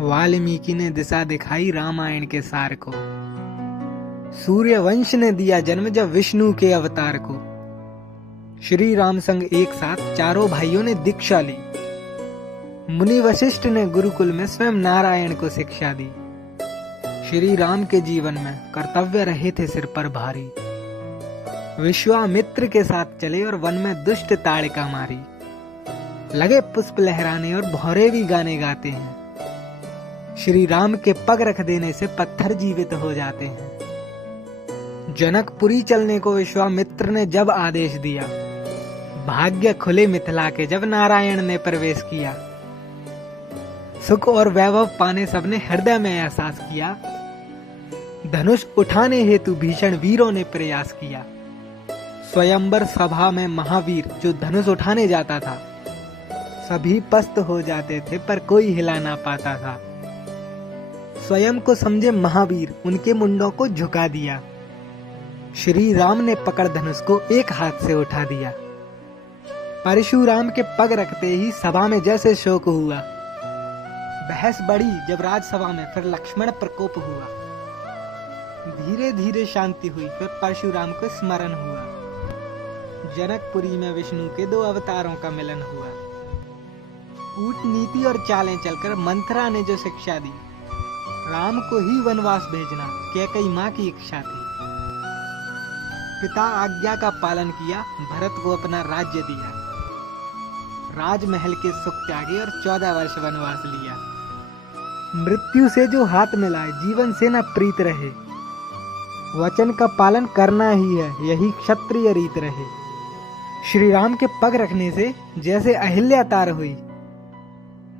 वाल्मीकि ने दिशा दिखाई रामायण के सार को। सूर्य वंश ने दिया जन्म जब विष्णु के अवतार को। श्री राम संग एक साथ चारों भाइयों ने दीक्षा ली। मुनि वशिष्ठ ने गुरुकुल में स्वयं नारायण को शिक्षा दी। श्री राम के जीवन में कर्तव्य रहे थे सिर पर भारी। विश्वामित्र के साथ चले और वन में दुष्ट ताड़िका मारी। लगे पुष्प लहराने और भौरे भी गाने गाते हैं। श्री राम के पग रख देने से पत्थर जीवित हो जाते हैं। जनकपुरी चलने को विश्वामित्र ने जब आदेश दिया, भाग्य खुले मिथिला के जब नारायण ने प्रवेश किया। सुख और वैभव पाने सबने हृदय में एहसास किया। धनुष उठाने हेतु भीषण वीरों ने प्रयास किया। स्वयंवर सभा में महावीर जो धनुष उठाने जाता था, सभी पस्त हो जाते थे पर कोई हिला ना पाता था। स्वयं को समझे महावीर उनके मुंडों को झुका दिया। श्री राम ने पकड़ धनुष को एक हाथ से उठा दिया। परशुराम के पग रखते ही सभा में जैसे शोक हुआ। बहस बढ़ी जब राजसभा में, फिर लक्ष्मण प्रकोप हुआ। धीरे धीरे शांति हुई, फिर परशुराम को स्मरण हुआ। जनकपुरी में विष्णु के दो अवतारों का मिलन हुआ। कूटनीति और चालें चलकर मंथरा ने जो शिक्षा दी, राम को ही वनवास भेजना कैकेयी माँ की इच्छा थी। पिता आज्ञा का पालन किया, भरत को अपना राज्य दिया। राजमहल के सुख त्यागे और 14 वर्ष वनवास लिया। मृत्यु से जो हाथ मिलाए, जीवन से न प्रीत रहे। वचन का पालन करना ही है, यही क्षत्रिय रीत रहे। श्री राम के पग रखने से जैसे अहिल्या तार हुई।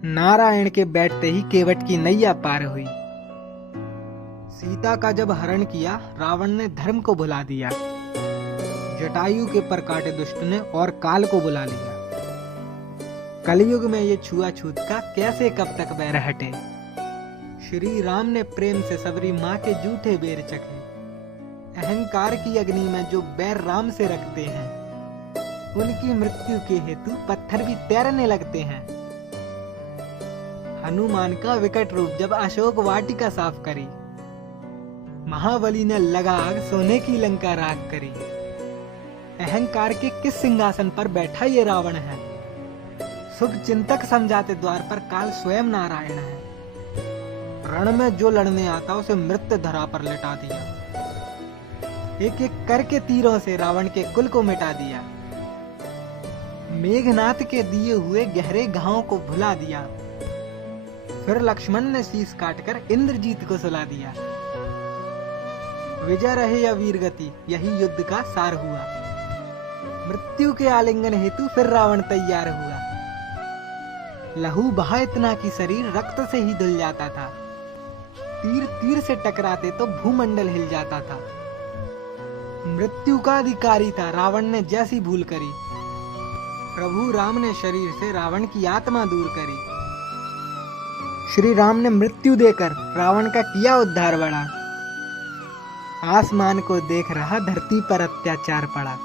नारायण के बैठते ही केवट की नैया पार हुई। सीता का जब हरण किया, रावण ने धर्म को भुला दिया। जटायु के पर काटे दुष्ट ने और काल को बुला लिया। कलयुग में ये छुआछूत का कैसे कब तक बैर हटे। श्री राम ने प्रेम से सबरी माँ के जूठे बेर चखे। अहंकार की अग्नि में जो बैर राम से रखते हैं, उनकी मृत्यु के हेतु पत्थर भी तैरने लगते हैं। हनुमान का विकट रूप जब अशोक वाटिका साफ करी, महाबली ने लगा आग सोने की लंका राख करी। अहंकार के किस सिंहासन पर बैठा ये रावण है। शुभ चिंतक समझाते द्वार पर काल स्वयं नारायण है। रण में जो लड़ने आता उसे मृत्यु धरा पर लिटा दिया। एक एक करके तीरों से रावण के कुल को मिटा दिया। मेघनाथ के दिए हुए गहरे घावों को भुला दिया। फिर लक्ष्मण ने शीश काटकर इंद्रजीत को सुला दिया। विजय रहे या वीर गति, यही युद्ध का सार हुआ। मृत्यु के आलिंगन हेतु फिर रावण तैयार हुआ। लहू बहा इतना कि शरीर रक्त से ही धुल जाता था। तीर तीर से टकराते तो भूमंडल हिल जाता था। मृत्यु का अधिकारी था रावण ने जैसी भूल करी। प्रभु राम ने शरीर से रावण की आत्मा दूर करी। श्री राम ने मृत्यु देकर रावण का किया उद्धार बड़ा। आसमान को देख रहा धरती पर अत्याचार पड़ा।